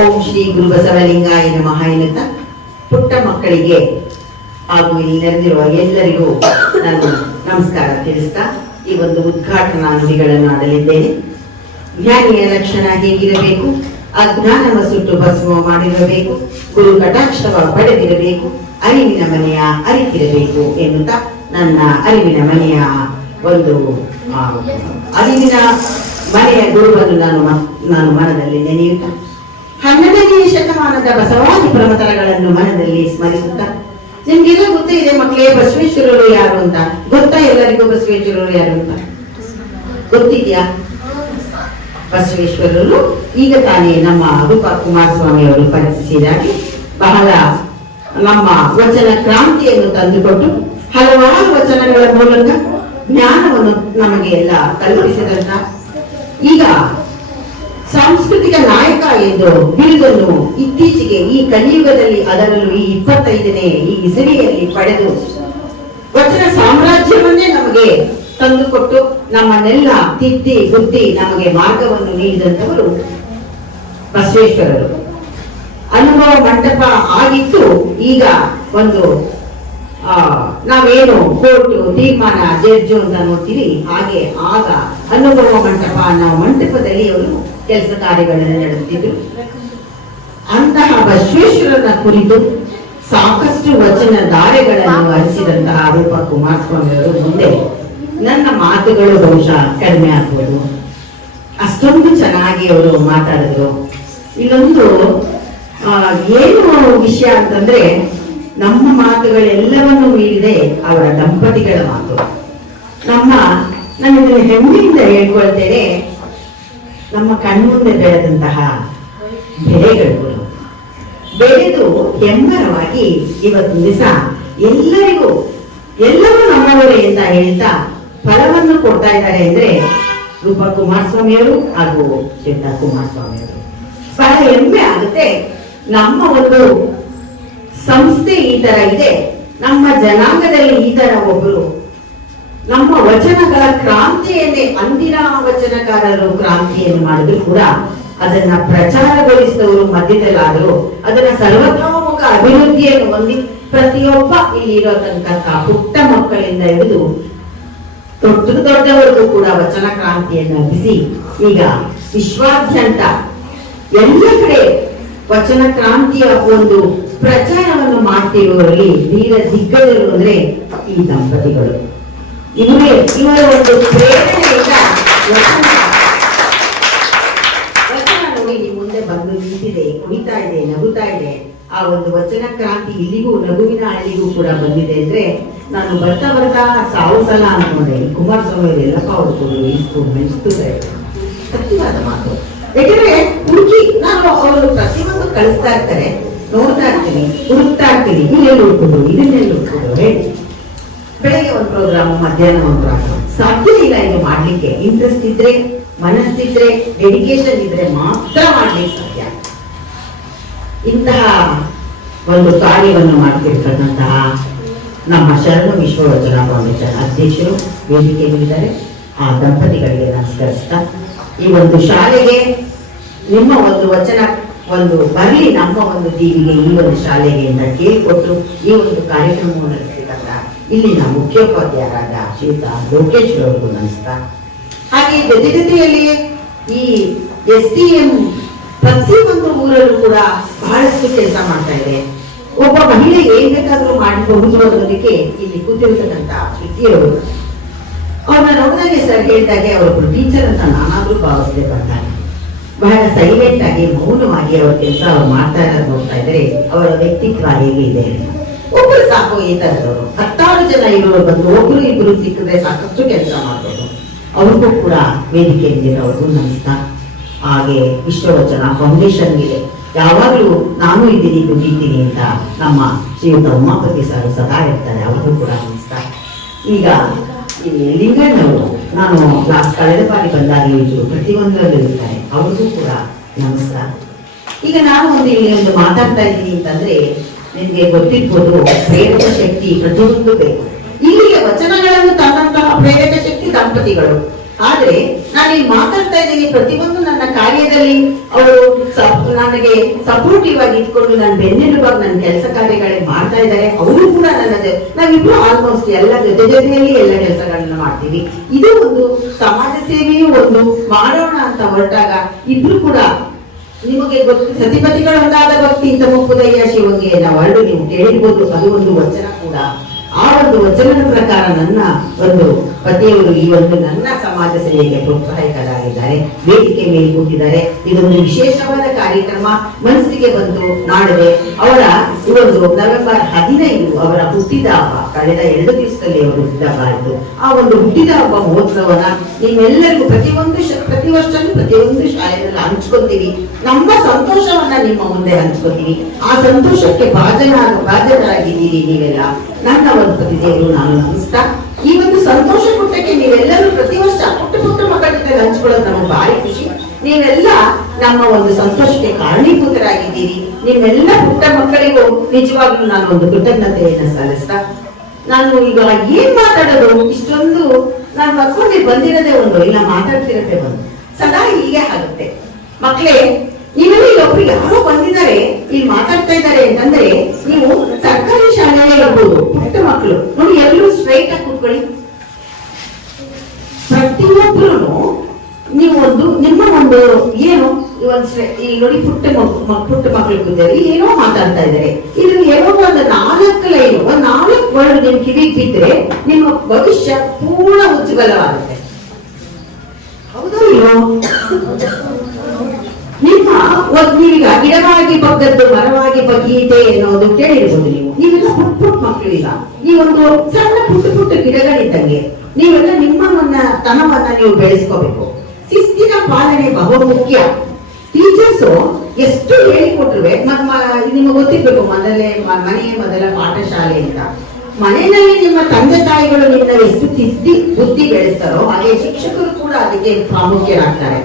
ಓಂ ಶ್ರೀ ಗುರು ಬಸವಲಿಂಗಾಯ ನಮಃ ಎನ್ನುತ್ತಾ ಪುಟ್ಟ ಮಕ್ಕಳಿಗೆ ಹಾಗೂ ಇಲ್ಲಿ ನೆರೆದಿರುವ ಎಲ್ಲರಿಗೂ ನಾನು ನಮಸ್ಕಾರ ತಿಳಿಸ್ತಾ ಈ ಒಂದು ಉದ್ಘಾಟನಾ ನುಡಿಗಳನ್ನು ಆಡಲಿದ್ದೇನೆ. ಜ್ಞಾನಿಯ ಲಕ್ಷಣ ಹೇಗಿರಬೇಕು? ಅಜ್ಞಾನವ ಸುಟ್ಟು ಭಸ್ಮ ಮಾಡಿರಬೇಕು, ಗುರು ಕಟಾಕ್ಷವ ಪಡೆದಿರಬೇಕು, ಅರಿವಿನ ಮನೆಯ ಅರಿತಿರಬೇಕು ಎನ್ನುತ್ತಾ ನನ್ನ ಅರಿವಿನ ಮನೆಯ ಒಂದು ಅರಿವಿನ ಮನೆಯ ಗುರುವನ್ನು ನಾನು ಮನದಲ್ಲಿ ನೆನೆಯುತ್ತಾ 12ನೇ ಶತಮಾನದ ಬಸವಾದಿ ಪ್ರಮತರಗಳನ್ನು ಮನದಲ್ಲಿ ಸ್ಮರಿಸುತ್ತಾ, ನಿಮ್ಗೆಲ್ಲ ಗೊತ್ತೇ ಇದೆ ಮಕ್ಕಳೇ ಬಸವೇಶ್ವರರು ಯಾರು ಅಂತ. ಗೊತ್ತಾ ಎಲ್ಲರಿಗೂ ಬಸವೇಶ್ವರರು ಯಾರು ಅಂತ? ಗೊತ್ತಿದ್ಯಾ? ಬಸವೇಶ್ವರರು ಈಗ ತಾನೇ ನಮ್ಮ ರೂಪ ಕುಮಾರಸ್ವಾಮಿ ಅವರು ಪರಿಚಯಿಸಿದಾಗೆ ಬಹಳ ನಮ್ಮ ವಚನ ಕ್ರಾಂತಿಯನ್ನು ತಂದುಕೊಟ್ಟು ಹಲವಾರು ವಚನಗಳ ಮೂಲಕ ಜ್ಞಾನವನ್ನು ನಮಗೆ ಎಲ್ಲ ಕಲ್ಪಿಸಿದಂತ, ಈಗ ಸಾಂಸ್ಕೃತಿಕ ನಾಯಕ ಎಂದು ಬಿರುದನ್ನು ಇತ್ತೀಚೆಗೆ ಈ ಕಲಿಯುಗದಲ್ಲಿ ಅದರಲ್ಲೂ ಈ 25ನೇ ಈ ಇಸವಿಯಲ್ಲಿ ಪಡೆದು ವಚನ ಸಾಮ್ರಾಜ್ಯವನ್ನೇ ನಮಗೆ ತಂದುಕೊಟ್ಟು ನಮ್ಮನ್ನೆಲ್ಲ ತಿದ್ದಿ ಬುದ್ಧಿ ನಮಗೆ ಮಾರ್ಗವನ್ನು ನೀಡಿದಂತವರು ಬಸವೇಶ್ವರರು. ಅನುಭವ ಮಂಟಪ ಆಗಿತ್ತು. ಈಗ ಒಂದು ನಾವೇನು ಕೋರ್ಟು ತೀರ್ಮಾನ ಜಡ್ಜು ಅಂತ ನೋಡ್ತೀವಿ, ಹಾಗೆ ಆಗ ಅನುಭವ ಮಂಟಪ ಅನ್ನೋ ಮಂಟಪದಲ್ಲಿ ಅವರು ಕೆಲಸ ಕಾರ್ಯಗಳನ್ನು ನಡೆಸುತ್ತಿದ್ರು. ಅಂತಹ ಬಸವೇಶ್ವರನ ಕುರಿತು ಸಾಕಷ್ಟು ವಚನ ಧಾರೆಗಳನ್ನು ಹರಿಸಿದಂತಹ ರೂಪ ಕುಮಾರಸ್ವಾಮಿ ಅವರು ಮುಂದೆ ನನ್ನ ಮಾತುಗಳು ಬಹುಶಃ ಕಡಿಮೆ ಆಗ್ಬೋದು, ಅಷ್ಟೊಂದು ಚೆನ್ನಾಗಿ ಅವರು ಮಾತಾಡಿದ್ರು. ಇಲ್ಲೊಂದು ಏನು ವಿಷಯ ಅಂತಂದ್ರೆ, ನಮ್ಮ ಮಾತುಗಳೆಲ್ಲವನ್ನು ಮೀರಿದೆ ಅವರ ದಂಪತಿಗಳ ಮಾತು. ನಾನು ಇದನ್ನು ಹೆಮ್ಮೆಯಿಂದ ಹೇಳ್ಕೊಳ್ತೇನೆ, ನಮ್ಮ ಕಣ್ಮುಂದೆ ಬೆಳೆದಂತಹ ಬೆಳೆಗಳು ಬೆಳೆದು ಹೆಮ್ಮರವಾಗಿ ಇವತ್ತು ದಿವಸ ಎಲ್ಲರಿಗೂ ಎಲ್ಲವೂ ನಮ್ಮವರೇ ಅಂತ ಹೇಳ್ತಾ ಫಲವನ್ನು ಕೊಡ್ತಾ ಇದ್ದಾರೆ ಅಂದ್ರೆ ರೂಪ ಕುಮಾರಸ್ವಾಮಿಯವರು ಹಾಗೂ ಶ್ವೇತಾ ಕುಮಾರಸ್ವಾಮಿಯವರು. ಬಹಳ ಹೆಮ್ಮೆ ಆಗುತ್ತೆ. ನಮ್ಮ ಒಂದು ಸಂಸ್ಥೆ ಈ ತರ ಇದೆ, ನಮ್ಮ ಜನಾಂಗದಲ್ಲಿ ಈ ತರ ಒಬ್ಬರು ನಮ್ಮ ವಚನಗಳ ಕ್ರಾಂತಿಯನ್ನೇ, ಅಂದಿನ ವಚನಕಾರರು ಕ್ರಾಂತಿಯನ್ನು ಮಾಡಿದ್ರು ಕೂಡ ಅದನ್ನ ಪ್ರಚಾರಗೊಳಿಸಿದವರು ಮಧ್ಯದಲ್ಲಾದರೂ ಅದನ್ನ ಸರ್ವತೋಮುಖ ಅಭಿವೃದ್ಧಿಯನ್ನು ಹೊಂದಿ ಪ್ರತಿಯೊಬ್ಬ ಇಲ್ಲಿ ಇರೋ ತನಕ ಪುಟ್ಟ ಮಕ್ಕಳಿಂದ ಹಿಡಿದು ದೊಡ್ಡವರೆಗೂ ಕೂಡ ವಚನ ಕ್ರಾಂತಿಯನ್ನು ಹಬ್ಬಿಸಿ ಈಗ ವಿಶ್ವಾದ್ಯಂತ ಎಲ್ಲ ಕಡೆ ವಚನ ಕ್ರಾಂತಿಯ ಒಂದು ಪ್ರಚಾರವನ್ನು ಮಾಡ್ತಿರುವವರಲ್ಲಿ ಧೀರ ದಿಗ್ಗಜರು ಅಂದ್ರೆ ಈ ದಂಪತಿಗಳು. ಇವರ ಒಂದು ಪ್ರೇರಣೆಯಿಂದ ವಚನ ನೋಡಿ ಮುಂದೆ ಬಂದು ನಿಂತಿದೆ, ಕುಣಿತಾ ಇದೆ, ನಗುತ್ತಾ ಇದೆ. ಆ ಒಂದು ವಚನ ಕ್ರಾಂತಿ ಇಲ್ಲಿಗೂ ನಗುವಿನ ಹಳ್ಳಿಗೂ ಕೂಡ ಬಂದಿದೆ ಅಂದ್ರೆ ನಾನು ಬರ್ತಾ ಸಾವು ಸಲ ಅನ್ಕೊಂಡೆ. ಕುಮಾರಸ್ವಾಮಿ ಎಲ್ಲಪ್ಪ ಹೊಡ್ಕೊಂಡು ಮೆಚ್ಚಿದ್ರೆ ಸತ್ಯವಾದ ಮಾತು. ಯಾಕಂದ್ರೆ ಹುಡುಕಿ ನಾನು ಅವರು ಪ್ರತಿಯೊಂದು ಕಳಿಸ್ತಾ ಇರ್ತಾರೆ, ನೋಡ್ತಾ ಇರ್ತೀನಿ, ಹುಡುಕ್ತಾ ಇರ್ತೀನಿ, ಇದನ್ನೆಲ್ಲ ಹುಡ್ಕೊಂಡು ಇದನ್ನೆಲ್ಲ ಹುಡ್ಕೊಂಡು ಹೇಳಿ. ಬೆಳಗ್ಗೆ ಒಂದು ಪ್ರೋಗ್ರಾಮ್, ಮಧ್ಯಾಹ್ನ ಒಂದು ಪ್ರೋಗ್ರಾಮ್. ಸಾಧ್ಯ ಇಲ್ಲ ಇದು ಮಾಡ್ಲಿಕ್ಕೆ. ಇಂಟ್ರೆಸ್ಟ್ ಇದ್ರೆ, ಮನಸ್ಸಿದ್ರೆ, ಡೆಡಿಕೇಶನ್ ಇದ್ರೆ ಮಾತ್ರ ಮಾಡ್ಲಿಕ್ಕೆ ಸಾಧ್ಯ. ಇಂತಹ ಒಂದು ಕಾರ್ಯವನ್ನು ಮಾಡ್ತಿರ್ತಕ್ಕಂತಹ ನಮ್ಮ ಶರಣ ವಿಶ್ವವಚನ ಫೌಂಡೇಶನ್ ಅಧ್ಯಕ್ಷರು ವೇದಿಕೆ ನೀಡಿದ್ದಾರೆ. ಆ ದಂಪತಿಗಳಿಗೆ ನಮಸ್ಕರಿಸ್ತಾ, ಈ ಒಂದು ಶಾಲೆಗೆ ನಿಮ್ಮ ಒಂದು ವಚನ ಒಂದು ಬರಲಿ, ನಮ್ಮ ಒಂದು ದೀವಿಗೆ ಈ ಒಂದು ಶಾಲೆಗೆ ಅಂತ ಕೇಳಿಕೊಟ್ಟು ಈ ಒಂದು ಕಾರ್ಯಕ್ರಮವನ್ನು ನಡೆಸಿದಂತ ಇಲ್ಲಿನ ಮುಖ್ಯೋಪಾಧ್ಯಾಯರಾದ ಶ್ರೀಯುತ ಲೋಕೇಶ್ ಅವರಿಗೂ ನಮಸ್ಕಾರ. ಹಾಗೆ ಜೊತೆಯಲ್ಲಿ ಈ STM ಪ್ರತಿಯೊಂದು ಊರಲ್ಲೂ ಕೂಡ ಬಹಳಷ್ಟು ಕೆಲಸ ಮಾಡ್ತಾ ಇದೆ. ಒಬ್ಬ ಮಹಿಳೆ ಏನ್ ಬೇಕಾದ್ರೂ ಮಾಡಬಹುದು ಅನ್ನೋದಕ್ಕೆ ಇಲ್ಲಿ ಕೂತಿರ್ತಕ್ಕಂಥ ಶ್ರುತಿಯವರು ಅವ್ರನ್ನ ನೋಡಿದಾಗೆ ಸರ್ ಹೇಳಿದಾಗೆ ಅವರೊಬ್ಬರು ಟೀಚರ್ ಅಂತ ನಾನಾದ್ರೂ ಭಾವಿಸದೆ ಬರ್ತಾರೆ. ಬಹಳ ಸೈಲೆಂಟ್ ಆಗಿ ಮೌನವಾಗಿ ಅವ್ರ ಕೆಲಸ ಅವ್ರು ಮಾಡ್ತಾ ಇರೋದು ನೋಡ್ತಾ ಇದ್ರೆ ಅವರ ವ್ಯಕ್ತಿತ್ವ ಹೇಗಿದೆ. ಒಬ್ಬರು ಸಾಕು ಈ ತರದವರು 10 ಜನ ಇರೋರು ಬಂದು ಒಬ್ರು ಇಬ್ರು ಸಿಕ್ಕಿದ್ರೆ ಸಾಕಷ್ಟು ಕೆಲಸ ಮಾಡ್ಬೋದು. ಅವ್ರಿಗೂ ಕೂಡ ವೇದಿಕೆ ಅವ್ರಿಗೂ ನಮಸ್ಕಾರ. ಹಾಗೆ ವಿಶ್ವವಚನ ಫೌಂಡೇಶನ್ಗೆ ಯಾವಾಗಲೂ ನಾನು ಇದ್ದೀನಿ ದುಡ್ಡಿದ್ದೀನಿ ಅಂತ ನಮ್ಮ ಶ್ರೀಯುತ ಉಮಾಪತಿ ಸರ್ ಸದಾ ಇರ್ತಾರೆ, ಅವ್ರಿಗೂ ಕೂಡ ನಮಸ್ಕಾರ. ಈಗ ಲಿಂಗಣ್ಣವರು ನಾನು ಕಳೆದ ಬಾರಿ ಬಂದಾಗ ಇದ್ರು ಪ್ರತಿಯೊಂದರಲ್ಲೂ ಇರ್ತಾರೆ, ಅವ್ರಿಗೂ ಕೂಡ ನಮಸ್ಕಾರ. ಈಗ ನಾನು ಇಲ್ಲಿ ಮಾತಾಡ್ತಾ ಇದ್ದೀನಿ ಅಂತಂದ್ರೆ ನಿಮ್ಗೆ ಗೊತ್ತಿರ್ಬೋದು, ಪ್ರೇರಕ ಶಕ್ತಿ ಪ್ರತಿಯೊಂದು ಬೇಕು. ಇಲ್ಲಿಗೆ ವಚನಗಳನ್ನು ತಂದಂತಹ ಪ್ರೇರಕ ಶಕ್ತಿ ದಂಪತಿಗಳು. ಆದ್ರೆ ನಾನು ಇಲ್ಲಿ ಮಾತಾಡ್ತಾ ಇದ್ದೀನಿ, ಪ್ರತಿಯೊಂದು ನನ್ನ ಕಾರ್ಯದಲ್ಲಿ ಅವರು ನನಗೆ ಸಪೋರ್ಟಿವ್ ಆಗಿ ಇಟ್ಕೊಂಡು ನನ್ನ ಬೆನ್ನೆಲುಬಾಗಿ ನನ್ನ ಕೆಲಸ ಕಾರ್ಯಗಳನ್ನ ಮಾಡ್ತಾ ಇದ್ದಾರೆ. ಅವರು ಕೂಡ ನಾವಿಬ್ರು ಆಲ್ಮೋಸ್ಟ್ ಎಲ್ಲ ಜೊತೆಯಲ್ಲಿ ಎಲ್ಲ ಕೆಲಸಗಳನ್ನ ಮಾಡ್ತೀವಿ. ಇದು ಒಂದು ಸಮಾಜ ಸೇವೆಯೂ ಒಂದು ಮಾಡೋಣ ಅಂತ ಹೊರಟಾಗ ಇಬ್ರು ಕೂಡ ನಿಮಗೆ ಗೊತ್ತು, ಸತಿಪತಿಗಳೊಂದಾದ ಭಕ್ತಿ ಇಂಥ ಮುಪ್ಪುದಯ್ಯ ಶಿವಂಗೆ ನಾವು ವರ್ಡು ನೀವು ಕೇಳಿರ್ಬೋದು. ಅದು ಒಂದು ವಚನ ಕೂಡ. ಆ ಒಂದು ವಚನದ ಪ್ರಕಾರ ನನ್ನ ಒಂದು ಪತಿಯವರು ಈ ಒಂದು ನನ್ನ ಸಮಾಜ ಸೇವೆಗೆ ಪ್ರೋತ್ಸಾಹಕರಾಗಿದ್ದಾರೆ, ವೇದಿಕೆ ಮೇಲೆ ಕೂತಿದ್ದಾರೆ. ಇದೊಂದು ವಿಶೇಷವಾದ ಕಾರ್ಯಕ್ರಮ ಮನಸ್ಸಿಗೆ ಬಂತು ಮಾಡಿದೆ. ಅವರ ಇವತ್ತು ನವೆಂಬರ್ 15 ಅವರ ಹುಟ್ಟಿದ ಹಬ್ಬ, ಕಳೆದ 2 ದಿವಸದಲ್ಲಿ ಅವರು ಹುಟ್ಟಿದ ಹಬ್ಬ ಆಯಿತು. ಆ ಒಂದು ಹುಟ್ಟಿದ ಹಬ್ಬ ಮಹೋತ್ಸವನ ನೀವೆಲ್ಲರಿಗೂ ಪ್ರತಿ ವರ್ಷನೂ ಪ್ರತಿಯೊಂದು ಶಾಲೆಯಲ್ಲಿ ಹಂಚ್ಕೊತೀವಿ. ನಮ್ಮ ಸಂತೋಷವನ್ನ ನಿಮ್ಮ ಮುಂದೆ ಹಂಚ್ಕೊತೀವಿ. ಆ ಸಂತೋಷಕ್ಕೆ ಭಾಜನರಾಗಿದ್ದೀರಿ ನೀವೆಲ್ಲ. ನನ್ನ ಒಂದು ಪತಿದೇವರು ನಾನು ನಮಿಸ್ತಾ, ಈ ಒಂದು ಸಂತೋಷ ಪುಟ್ಟಕ್ಕೆ ನೀವೆಲ್ಲರೂ ಪ್ರತಿ ವರ್ಷ ಪುಟ್ಟ ಮಕ್ಕಳ ಜೊತೆ ಹಂಚ್ಕೊಳ್ಳೋದು ನಮಗೆ ಭಾರಿ ಖುಷಿ. ನೀವೆಲ್ಲ ನಮ್ಮ ಒಂದು ಸಂತೋಷಕ್ಕೆ ಕಾರಣೀಭೂತರಾಗಿದ್ದೀರಿ. ನಿಮ್ಮೆಲ್ಲ ಪುಟ್ಟ ಮಕ್ಕಳಿಗೂ ನಿಜವಾಗ್ಲೂ ನಾನು ಒಂದು ಕೃತಜ್ಞತೆಯನ್ನು ಸಲ್ಲಿಸ್ತಾ, ನಾನು ಈಗ ಏನ್ ಮಾತಾಡೋದು, ಇಷ್ಟೊಂದು ನಾನು ಬರ್ಕೊಂಡು ಬಂದಿರೋದೇ ಒಂದು, ಇಲ್ಲ ಮಾತಾಡ್ತಿರತ್ತೆ ಒಂದು, ಸದಾ ಹೀಗೆ ಆಗುತ್ತೆ. ಮಕ್ಕಳೇ, ನೀವೆಲ್ಲ ಇಲ್ಲೊಬ್ರು ಯಾರೋ ಬಂದಿದ್ದಾರೆ, ಇಲ್ಲಿ ಮಾತಾಡ್ತಾ ಇದ್ದಾರೆ ಅಂತಂದ್ರೆ ನೀವು ಸರ್ಕಾರಿ ಶಾಲೆಯಲ್ಲೇ ಇರ್ಬೋದು. ಪುಟ್ಟ ಮಕ್ಕಳು ನೋಡಿ, ಎಲ್ಲರೂ ಸ್ಟ್ರೈಟ್ ಆಗಿ ಕೂತ್ಕೊಳ್ಳಿ. ಪ್ರತಿಯೊಬ್ರು ನೀವು ಒಂದು ನಿಮ್ಮ ಒಂದು ಏನು ಈ ನೋಡಿ, ಪುಟ್ಟ ಮಕ್ಕಳು ಕೂತಿದ್ದಾರೆ, ಏನೋ ಮಾತಾಡ್ತಾ ಇದ್ದಾರೆ. ಇದನ್ನು ಏನೋ ಒಂದು 4 ಲೈನ್, ಒಂದು 4 ವರ್ಡ್ ನಿಮ್ ಕಿವಿಗೆ ಬಿದ್ದರೆ ನಿಮ್ಮ ಭವಿಷ್ಯ ಪೂರ್ಣ ಉಜ್ವಲವಾಗುತ್ತೆ. ಹೌದೋ ಇಲ್ಲೋ? ನಿಮ್ಮ ನೀವೀಗ ಗಿಡವಾಗಿ ಬಗ್ಗದ್ದು ಮರವಾಗಿ ಬಗ್ಗೀತೆ ಅನ್ನೋದು ಕೇಳಿರ್ಬೋದು ನೀವು. ನೀವೆಲ್ಲ ಪುಟ್ಟ ಮಕ್ಕಳಿಲ್ಲ, ನೀವೊಂದು ಸಣ್ಣ ಪುಟ್ಟ ಗಿಡಗಳಿದ್ದಂಗೆ. ನೀವೆಲ್ಲ ನಿಮ್ಮನ್ನ ತನವನ್ನ ನೀವು ಬೆಳೆಸ್ಕೋಬೇಕು. ಶಿಸ್ತಿನ ಪಾಲನೆ ಬಹು ಮುಖ್ಯ. ಟೀಚರ್ಸ್ ಎಷ್ಟು ಹೇಳಿಕೊಟ್ರು ನಿಮಗೆ ಗೊತ್ತಿರ್ಬೇಕು, ಮನೆಯೇ ಮೊದಲ ಪಾಠಶಾಲೆ ಅಂತ. ಮನೆಯಲ್ಲಿ ನಿಮ್ಮ ತಂದೆ ತಾಯಿಗಳು ನಿಮ್ಮನ್ನ ಎಷ್ಟು ತಿದ್ದಿ ಬುದ್ಧಿ ಬೆಳೆಸ್ತಾರೋ ಹಾಗೆ ಶಿಕ್ಷಕರು ಕೂಡ ಅದಕ್ಕೆ ಪ್ರಾಮುಖ್ಯರಾಗ್ತಾರೆ.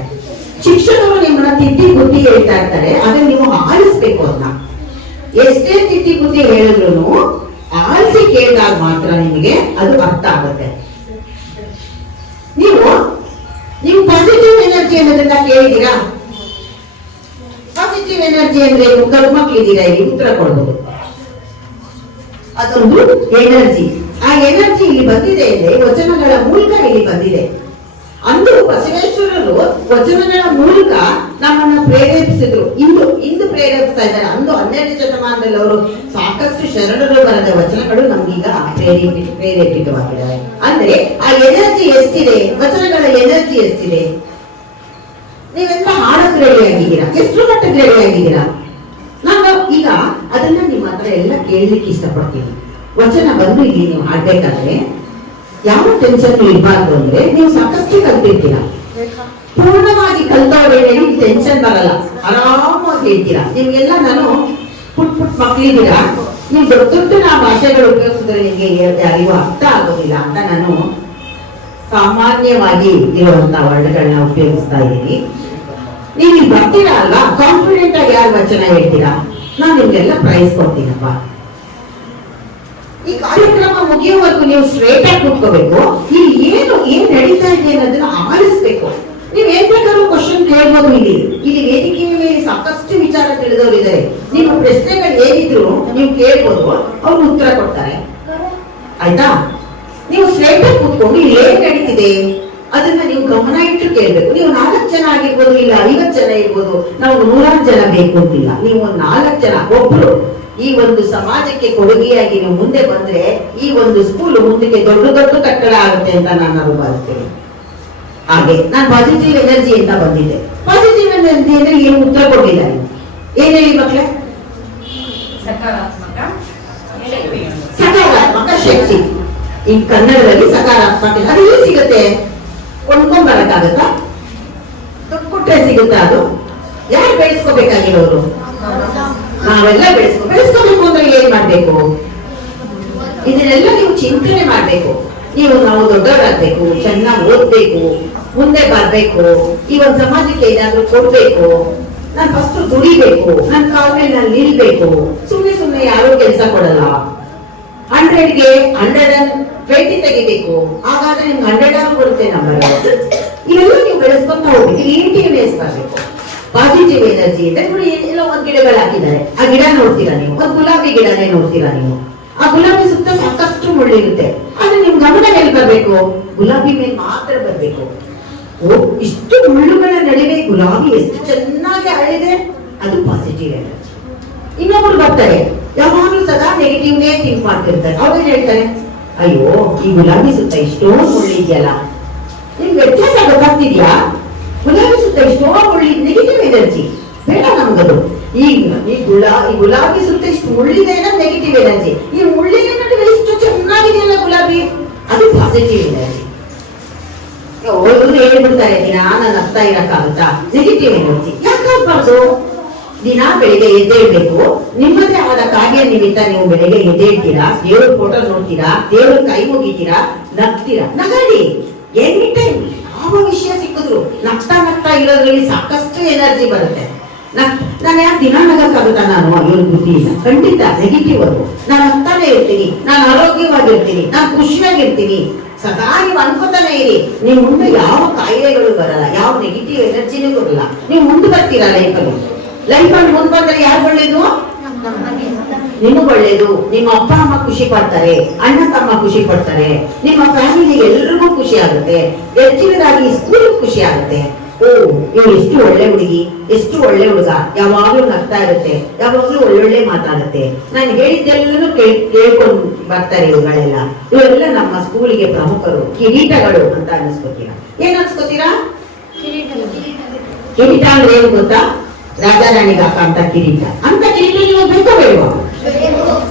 ಶಿಕ್ಷಕರು ನಿಮ್ಮನ್ನ ತಿದ್ದಿ ಬುದ್ಧಿ ಹೇಳ್ತಾ ಇರ್ತಾರೆ, ಅದನ್ನ ನೀವು ಆಲಿಸ್ಬೇಕು. ಅದನ್ನ ಎಷ್ಟೇ ತಿದ್ದಿ ಬುದ್ಧಿ ಹೇಳಿದ್ರು ಆಲಿಸಿ ಕೇಳಿದಾಗ ಮಾತ್ರ ನಿಮಗೆ ಅದು ಅರ್ಥ ಆಗುತ್ತೆ. ನೀವು ಪಾಸಿಟಿವ್ ಎನರ್ಜಿ ಅನ್ನೋದನ್ನ ಕೇಳಿದ್ದೀರಾ? ಪಾಸಿಟಿವ್ ಎನರ್ಜಿ ಅಂದ್ರೆ ಗಂಡು ಮಕ್ಕಳಿದ್ದೀರಾ, ಇಲ್ಲಿ ಉತ್ತರ ಕೊಡ್ಬೋದು. ಅದೊಂದು ಎನರ್ಜಿ. ಆ ಎನರ್ಜಿ ಇಲ್ಲಿ ಬಂದಿದೆ ಅಂದ್ರೆ ವಚನಗಳ ಮೂಲಕ ಇಲ್ಲಿ ಬಂದಿದೆ. ಅಂದು ಬಸವೇಶ್ವರರು ವಚನಗಳ ಮೂಲಕ ನಮ್ಮನ್ನ ಪ್ರೇರೇಪಿಸಿದ್ರು. ಇಂದು ಪ್ರೇರೇಪಿಸ್ತಾ ಇದ್ದಾರೆ. ಅಂದು 12ನೇ ಶತಮಾನದಲ್ಲಿ ಅವರು ಸಾಕಷ್ಟು ಶರಣರು ಬರೆದ ವಚನಗಳು ನಮ್ಗೀಗ ಪ್ರೇರೇಪಿತವಾಗಿದ್ದಾವೆ. ಅಂದ್ರೆ ಆ ಎನರ್ಜಿ ಎಷ್ಟಿದೆ, ವಚನಗಳ ಎನರ್ಜಿ ಎಷ್ಟಿದೆ. ನೀವೆಲ್ಲ ಹಾಡಕ್ ರೆಡಿ ಆಗಿದ್ದೀರಾ, ಎಷ್ಟು ಮಟ್ಟಕ್ಕೆ ರೆಡಿ ಆಗಿದ್ದೀರಾ? ನಾನು ಈಗ ಅದನ್ನ ನಿಮ್ಮ ಹತ್ರ ಎಲ್ಲ ಕೇಳಲಿಕ್ಕೆ ಇಷ್ಟಪಡ್ತೀನಿ. ವಚನ ಬಂದು ಇಲ್ಲಿ ನೀವು ಹಾಡ್ಬೇಕಾದ್ರೆ ಯಾವ ಟೆನ್ಷನ್ ಇರಬಾರ್ದು. ಅಂದ್ರೆ ನೀವು ಸಾಕಷ್ಟು ಕಲ್ತಿರ್ತೀರಾ, ಪೂರ್ಣವಾಗಿ ಕಲ್ತವ್ರೇನೆ ನಿಮ್ಗೆ ಟೆನ್ಷನ್ ಬರಲ್ಲ, ಆರಾಮಾಗಿ ಹೇಳ್ತೀರಾ. ನಿಮ್ಗೆಲ್ಲ ನಾನು ಪುಟ್ ಮಕ್ಕಳಿದ್ದೀರಾ, ನೀವು ದೊಡ್ಡ ಭಾಷೆಗಳು ಉಪಯೋಗಿಸಿದ್ರೆ ನಿಮ್ಗೆ ಅರಿವು ಅರ್ಥ ಆಗೋದಿಲ್ಲ ಅಂತ ನಾನು ಸಾಮಾನ್ಯವಾಗಿ ಇರುವಂತಹ ವರ್ಡ್ಗಳನ್ನ ಉಪಯೋಗಿಸ್ತಾ ಇದ್ದೀನಿ. ನೀವು ಇಲ್ಲಿ ಬರ್ತೀರಾ ಅಲ್ಲ, ಕಾನ್ಫಿಡೆಂಟ್ ಆಗಿ ಯಾರು ವಚನ ಹೇಳ್ತೀರಾ, ನಾನು ನಿಮ್ಗೆಲ್ಲ ಪ್ರೈಸ್ ಕೊಡ್ತೀನಪ್ಪ. ಈ ಕಾರ್ಯಕ್ರಮ ಮುಗಿಯುವವರೆಗೂ ನೀವು ಸ್ಟ್ರೇಟ್ ಆಗಿ ಕೂತ್ಕೋಬೇಕು. ಇಲ್ಲಿ ಏನ್ ನಡೀತಾ ಇದೆ ಅನ್ನೋದನ್ನ ಆಲಿಸ್ಬೇಕು. ನೀವ್ ಏನ್ ಬೇಕಾದ್ರೂ ಕ್ವಶನ್ ಕೇಳ್ಬೋದು. ಇಲ್ಲಿ ವೇದಿಕೆಯ ಮೇಲೆ ಸಾಕಷ್ಟು ವಿಚಾರ ತಿಳಿದವರಿದ್ದಾರೆ. ನಿಮ್ಮ ಪ್ರಶ್ನೆಗಳು ಏನಿದ್ರು ನೀವು ಕೇಳ್ಬೋದು, ಅವ್ರು ಉತ್ತರ ಕೊಡ್ತಾರೆ. ಆಯ್ತಾ? ನೀವು ಸ್ಟ್ರೇಟ್ ಆಗಿ ಕೂತ್ಕೊಂಡು ಇಲ್ಲಿ ಏನ್ ನಡೀತಿದೆ ಅದನ್ನ ನೀವು ಗಮನ ಇಟ್ಟು ಕೇಳ್ಬೇಕು. ನೀವು 4 ಜನ ಆಗಿರ್ಬೋದು, ಇಲ್ಲ 50 ಜನ ಇರ್ಬೋದು, ನಾವು 100 ಜನ ಬೇಕು ಅಂತಿಲ್ಲ. ನೀವು 4 ಜನ ಒಬ್ರು ಈ ಒಂದು ಸಮಾಜಕ್ಕೆ ಕೊಡುಗೆಯಾಗಿ ನೀವು ಮುಂದೆ ಬಂದ್ರೆ ಈ ಒಂದು ಸ್ಕೂಲ್ ಮುಂದಕ್ಕೆ ದೊಡ್ಡ ಕಟ್ಟಡ ಆಗುತ್ತೆ ಅಂತ ನಾನು ಭಾವಿಸ್ತೇನೆ. ಹಾಗೆ ನಾನು ಪಾಸಿಟಿವ್ ಎನರ್ಜಿ ಅಂತ ಬಂದಿದ್ದೆ. ಪಾಸಿಟಿವ್ ಎನರ್ಜಿ ಅಂದ್ರೆ ಏನು ಉತ್ತರ ಕೊಟ್ಟಿಲ್ಲ. ಏನ್ ಹೇಳಿ ಮಕ್ಕಳೇ? ಸಕಾರಾತ್ಮಕ ಶಕ್ತಿ. ಈ ಕನ್ನಡದಲ್ಲಿ ಸಕಾರಾತ್ಮಕ ಅದು ಎಲ್ಲಿ ಸಿಗುತ್ತೆ? ಕೊಂಡ್ಕೊಂಡ್ ಬರಕ್ಕಾಗತ್ತಾ? ದುಡ್ಡು ಕೊಟ್ರೆ ಸಿಗುತ್ತಾ? ಅದು ಯಾರು ಬೆಳೆಸ್ಕೋಬೇಕಾಗಿರೋರು? ನಾವೆಲ್ಲ ಬೆಳೆಸ್ಕೋಬೇಕು ಅಂದ್ರೆ ಏನ್ ಮಾಡ್ಬೇಕು? ಇದನ್ನೆಲ್ಲ ನೀವು ಚಿಂತನೆ ಮಾಡ್ಬೇಕು. ನಾವು ದೊಡ್ಡವರಾಗ್ಬೇಕು, ಚೆನ್ನಾಗಿ ಓದ್ಬೇಕು, ಮುಂದೆ ಬರ್ಬೇಕು, ಈ ಒಂದು ಸಮಾಜಕ್ಕೆ ಏನಾದ್ರೂ ಕೊಡ್ಬೇಕು, ನಾನು ಫಸ್ಟ್ ದುಡಿಬೇಕು, ನನ್ನ ಕಾಲ ಮೇಲೆ ನಾನು ನಿಲ್ಬೇಕು. ಸುಮ್ನೆ ಯಾರು ಕೆಲಸ ಕೊಡಲ್ಲ. 100ಗೆ 120 ತೆಗಿಬೇಕು, ಹಾಗಾದ್ರೆ ನಿಮ್ಗೆ 100 ಬರುತ್ತೆ ನಂಬರ್. ಇವೆಲ್ಲ ನೀವು ಬೆಳೆಸ್ಕೊಂತ ಹೋಗ್ಬೇಕು. ಕ್ರಿಯೇಟಿವ್ನೆಸ್ ಬರಬೇಕು, ಪಾಸಿಟಿವ್ ಎನರ್ಜಿ ಇದೆ. ನೋಡಿ ಎಲ್ಲ ಒಂದ್ ಗಿಡಗಳು ಹಾಕಿದ್ದಾರೆ, ಆ ಗಿಡ ನೋಡ್ತೀರಾ ನೀವು, ಒಂದ್ ಗುಲಾಬಿ ಗಿಡನೇ ನೋಡ್ತೀರಾ ನೀವು, ಆ ಗುಲಾಬಿ ಸುತ್ತ ಸಾಕಷ್ಟು ಮುಳ್ಳಿರುತ್ತೆ. ಆದ್ರೆ ನಿಮ್ ಗಮನ ಎಲ್ಲಿ ಬರ್ಬೇಕು? ಗುಲಾಬಿ ಮೇಲೆ ಮಾತ್ರ ಬರ್ಬೇಕು. ಓ, ಇಷ್ಟು ಮುಳ್ಳುಗಳ ನಡುವೆ ಗುಲಾಬಿ ಎಷ್ಟು ಚೆನ್ನಾಗಿ ಅರಳಿದೆ, ಅದು ಪಾಸಿಟಿವ್ ಎನರ್ಜಿ. ಇನ್ನೊಬ್ರು ಬರ್ತಾರೆ, ಯಾವಾಗಲೂ ಸದಾ ನೆಗೆಟಿವ್ನೇ ಥಿಂಕ್ ಮಾಡ್ತಿರ್ತಾರೆ. ಅವ್ರೇನ್ ಹೇಳ್ತಾರೆ, ಅಯ್ಯೋ ಈ ಗುಲಾಬಿ ಸುತ್ತ ಇಷ್ಟೋ ಮುಳ್ಳಿದ್ಯಲ್ಲ. ನಿಮ್ಗೆ ವ್ಯತ್ಯಾಸ ಗೊತ್ತಾಗ್ತಿದ್ಯಾ? ಗುಲಾಬಿ ಸುತ್ತ ಇಷ್ಟೋ ಮುಳ್ಳಿ, ನೆಗೆಟಿವ್ ಎನರ್ಜಿ ಬೇಡ ನಮ್ಗದು. ಈ ಗುಲಾಬಿ ಸುತ್ತ ಇಷ್ಟು ಮುಳ್ಳಿದೆ ಅನ್ನೋದು ನೆಗೆಟಿವ್ ಎನರ್ಜಿ. ಈ ಮುಳ್ಳಿನ ನಡುವೆ ಇಷ್ಟು ಚೆನ್ನಾಗಿದೆಯಲ್ಲ ಗುಲಾಬಿ, ಅದು ಪಾಸಿಟಿವ್ ಎನರ್ಜಿ. ಹೇಳ್ಬಿಡ್ತಾರೆ, ದಿನ ನಾನು ನಗ್ತಾ ಇರಕ್ಕಾಗುತ್ತಾ? Negative energy ಯಾಕಾಗ್ಬಾರ್ದು? ದಿನ ಬೆಳಿಗ್ಗೆ ಎದ್ದೇಳ್ಬೇಕು, ನಿಮ್ಮದೇ ಆದ ಕಾರ್ಯ ನಿಮಿತ್ತ ನೀವು ಬೆಳಿಗ್ಗೆ ಎದ್ದೇಳ್ತೀರಾ, ದೇವ್ರ ಫೋಟೋ ನೋಡ್ತೀರಾ, ದೇವ್ರ ಕೈ ಮುಗಿತೀರಾ, ನಗ್ತೀರಾ, ನಗಡಿ. ಎನಿ ಟೈಮ್ ಯಾವ ವಿಷಯ ಸಿಕ್ಕಿದ್ರು ನಗ್ತಾ ಇರೋದ್ರಲ್ಲಿ ಸಾಕಷ್ಟು ಎನರ್ಜಿ ಬರುತ್ತೆ. ನಾನು ಯಾಕೆ ದಿನ ನಗಕ್ಕಾಗುತ್ತಾ? ನಾನು ಇವ್ರ ಬುದ್ಧಿ ಇಲ್ಲ, ಖಂಡಿತ ನೆಗೆಟಿವ್ ಅದು. ನಾನು ನಗ್ತಾನೆ ಇರ್ತೀನಿ, ನಾನು ಆರೋಗ್ಯವಾಗಿರ್ತೀನಿ, ನಾನು ಖುಷಿಯಾಗಿರ್ತೀನಿ. ಸದಾ ನೀವು ಅನ್ಕೋತಾನೆ ಇರಿ, ನೀವು ಮುಂದೆ ಯಾವ ಕಾಯಿಲೆಗಳು ಬರಲ್ಲ, ಯಾವ ನೆಗೆಟಿವ್ ಎನರ್ಜಿನೂ ಬರಲ್ಲ. ನೀವು ಮುಂದೆ ಬರ್ತೀರಾ ಲೈಫಲ್ಲಿ ಮುಂದೆ ಬಂದ್ರೆ ಯಾರು ಒಳ್ಳೇದು? ನಿಮಗ್ ಒಳ್ಳೇದು. ನಿಮ್ಮ ಅಪ್ಪ ಅಮ್ಮ ಖುಷಿ ಪಡ್ತಾರೆ, ಅಣ್ಣ ತಮ್ಮ ಖುಷಿ ಪಡ್ತಾರೆ, ನಿಮ್ಮ ಫ್ಯಾಮಿಲಿ ಎಲ್ರಿಗೂ ಖುಷಿ ಆಗುತ್ತೆ. ಹೆಚ್ಚಿನದಾಗಿ ಸ್ಕೂಲ್ ಖುಷಿ ಆಗುತ್ತೆ. ಓ, ಇವ್ರು ಎಷ್ಟು ಒಳ್ಳೆ ಹುಡುಗಿ, ಎಷ್ಟು ಒಳ್ಳೆ ಹುಡುಗ, ಯಾವಾಗ್ಲೂ ನಗ್ತಾ ಇರುತ್ತೆ, ಯಾವಾಗ್ಲೂ ಒಳ್ಳೊಳ್ಳೆ ಮಾತಾಡುತ್ತೆ, ನಾನು ಹೇಳಿದ್ದೆಲ್ಲೂ ಕೇಳ್ಕೊಂಡು ಬರ್ತಾರೆ ಇವುಗಳೆಲ್ಲ. ಇವರೆಲ್ಲ ನಮ್ಮ ಸ್ಕೂಲಿಗೆ ಪ್ರಮುಖರು, ಕಿರೀಟಗಳು ಅಂತ ಅನ್ಸ್ಕೊತೀರಾ. ಏನ್ ಅನ್ಸ್ಕೊತೀರಾ? ಕಿರೀಟ ಅಂದ್ರೆ ಏನು ಗೊತ್ತಾ? ರಾಜಾರಾಣಿಗೆ ಹಾಕಂತ ಕಿರೀಟ. ಅಂತ ಕಿರೀಟ ನೀವು ಬೇಕೋ ಬೇಡವಾ?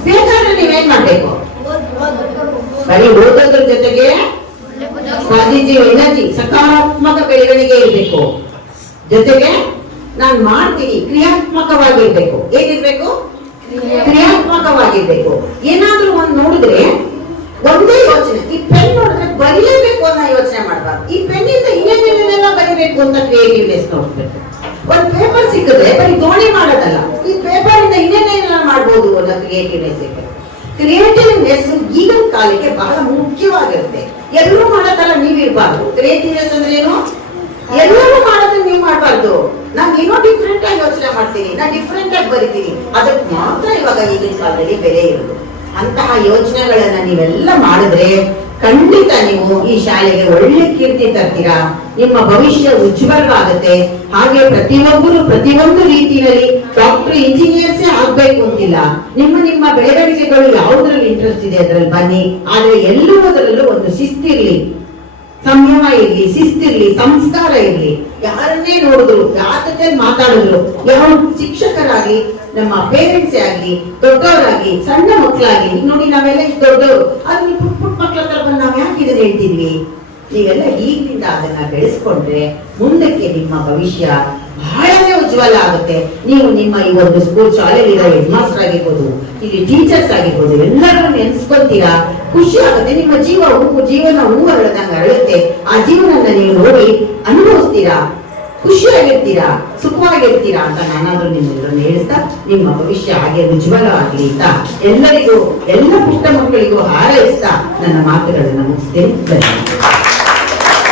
ಬೇಕಾದ್ರೆ ನೀವೇನ್ ಮಾಡ್ಬೇಕು? ಬರೀ ಓದೋದ್ರ ಜೊತೆಗೆ ಪಾಸಿಟಿವ್ ಎನರ್ಜಿ, ಸಕಾರಾತ್ಮಕ ಬೆಳವಣಿಗೆ ಇರ್ಬೇಕು. ಜೊತೆಗೆ ನಾನು ಮಾಡ್ತೀನಿ, ಕ್ರಿಯಾತ್ಮಕವಾಗಿರ್ಬೇಕು. ಏನಿರ್ಬೇಕು? ಕ್ರಿಯಾತ್ಮಕವಾಗಿರ್ಬೇಕು. ಏನಾದ್ರೂ ಒಂದ್ ನೋಡಿದ್ರೆ ಒಂದೇ ಯೋಚನೆ, ಈ ಪೆನ್ ನೋಡಿದ್ರೆ ಬರೀಲೇಬೇಕು ಅನ್ನೋ ಯೋಚನೆ ಮಾಡ್ಬಾರ್ದು. ಈ ಪೆನ್ನಿಂದ ಇನ್ನೇನೆಲ್ಲ ಬರೀಬೇಕು ಅಂತ ಕ್ರಿಯೇಟಿವ್ನೆಸ್ ನೋಡ್ಬೇಕು. ಒಂದ್ ಪೇಪರ್ ಸಿಕ್ಕಿದ್ರೆ ಬರೀ ದೋಣಿ ಮಾಡೋದಲ್ಲ, ಈ ಪೇಪರ್ ಇಂದ ಇನ್ನೇನೆಲ್ಲ ಮಾಡ್ಬೋದು ಅನ್ನೋ ಕ್ರಿಯೇಟಿವ್ನೆಸ್ ಇರ್ಬೇಕು. ಕ್ರಿಯೇಟಿವ್ನೆಸ್ ಈಗಿನ ಕಾಲಕ್ಕೆ ಬಹಳ ಮುಖ್ಯವಾಗಿರುತ್ತೆ. ಎಲ್ಲರೂ ಮಾಡೋದಲ್ಲ ನೀವಿರ್ಬಾರ್ದು. ಕ್ರಿಯೇಟಿವ್ನೆಸ್ ಅಂದ್ರೆ ಏನು? ಎಲ್ಲರೂ ಮಾಡೋದನ್ನ ನೀವು ಮಾಡ್ಬಾರ್ದು. ನಾನು ಏನೋ ಡಿಫ್ರೆಂಟ್ ಆಗಿ ಯೋಚನೆ ಮಾಡ್ತೀನಿ, ನಾನು ಡಿಫ್ರೆಂಟ್ ಆಗಿ ಬರಿತೀನಿ, ಅದಕ್ಕೆ ಮಾತ್ರ ಇವಾಗ ಈಗಿನ ಕಾಲದಲ್ಲಿ ಬೆಲೆ ಇರೋದು. ಅಂತಹ ಯೋಚನೆಗಳನ್ನ ನೀವೆಲ್ಲ ಮಾಡಿದ್ರೆ ಖಂಡಿತ ನೀವು ಈ ಶಾಲೆಗೆ ಒಳ್ಳೆ ಕೀರ್ತಿ ತರ್ತೀರಾ. ನಿಮ್ಮ ಭವಿಷ್ಯ ಉಜ್ವಲವಾಗುತ್ತೆ. ಹಾಗೆ ಪ್ರತಿಯೊಬ್ಬರು ಪ್ರತಿಯೊಂದು ರೀತಿಯಲ್ಲಿ ಡಾಕ್ಟರ್, ಇಂಜಿನಿಯರ್ಸೇ ಆಗ್ಬೇಕು ಅಂತಿಲ್ಲ. ನಿಮ್ಮ ಬೆಳವಣಿಗೆಗಳು ಯಾವುದ್ರಲ್ಲಿ ಇಂಟ್ರೆಸ್ಟ್ ಇದೆ ಅದರಲ್ಲಿ ಬನ್ನಿ. ಆದ್ರೆ ಎಲ್ಲದರಲ್ಲೂ ಒಂದು ಶಿಸ್ತಿರ್ಲಿ, ಸಂಯಮ ಇರ್ಲಿ, ಶಿಸ್ತಿರ್ಲಿ, ಸಂಸ್ಕಾರ ಇರ್ಲಿ. ಯಾರನ್ನೇ ನೋಡಿದ್ರು, ಯಾರ ಜೊತೆ ಮಾತಾಡಿದ್ರು, ಯಾವ ಶಿಕ್ಷಕರಾಗಿ, ನಮ್ಮ ಪೇರೆಂಟ್ಸೇ ಆಗ್ಲಿ, ದೊಡ್ಡವರಾಗಿ, ಸಣ್ಣ ಮಕ್ಕಳಾಗಿ, ನೋಡಿ ನಾವೆಲ್ಲ ಇಷ್ಟು ದೊಡ್ಡವರು, ಅದು ನೀವು ಪುಟ್ಟ ಮಕ್ಕಳ ಹತ್ರ ಬಂದು ನಾವ್ ಯಾಕೆ ಇದನ್ನ ಹೇಳ್ತಿದ್ವಿ? ನೀವೆಲ್ಲ ಈಗಿನಿಂದ ಅದನ್ನ ಬೆಳೆಸ್ಕೊಂಡ್ರೆ ಮುಂದಕ್ಕೆ ನಿಮ್ಮ ಭವಿಷ್ಯ ಬಹಳನೇ ಉಜ್ವಲ ಆಗುತ್ತೆ. ನೀವು ನಿಮ್ಮ ಈ ಒಂದು ಸ್ಕೂಲ್ ಶಾಲೆಯಲ್ಲಿರೋ ಹೆಡ್ ಮಾಸ್ಟರ್ ಆಗಿರ್ಬೋದು, ಇಲ್ಲಿ ಟೀಚರ್ಸ್ ಆಗಿರ್ಬೋದು, ಎಲ್ಲರೂ ನೆನ್ಸ್ಕೊಂತೀರಾ, ಖುಷಿ ಆಗುತ್ತೆ. ನಿಮ್ಮ ಜೀವನ ಹೂವು ಅರಳದಂಗ ಅರಳುತ್ತೆ. ಆ ಜೀವನನ ನೀವು ನೋಡಿ ಅನುಭವಿಸ್ತೀರಾ, ಖುಷಿಯಾಗಿರ್ತೀರಾ, ಸುಖವಾಗಿರ್ತೀರಾ ಅಂತ ನಾನಾದ್ರೂ ನಿಮ್ಮೆಲ್ಲರನ್ನು ಹೇಳ್ತಾ ನಿಮ್ಮ ಭವಿಷ್ಯ ಹಾಗೆ ಉಜ್ವಲ ಆಗಲಿ ಅಂತ ಎಲ್ಲರಿಗೂ, ಎಲ್ಲ ಪುಟ್ಟ ಮಕ್ಕಳಿಗೂ ಹಾರೈಸ್ತಾ ನನ್ನ ಮಾತುಗಳನ್ನು ಮುಗಿಸ್ತೇನೆ.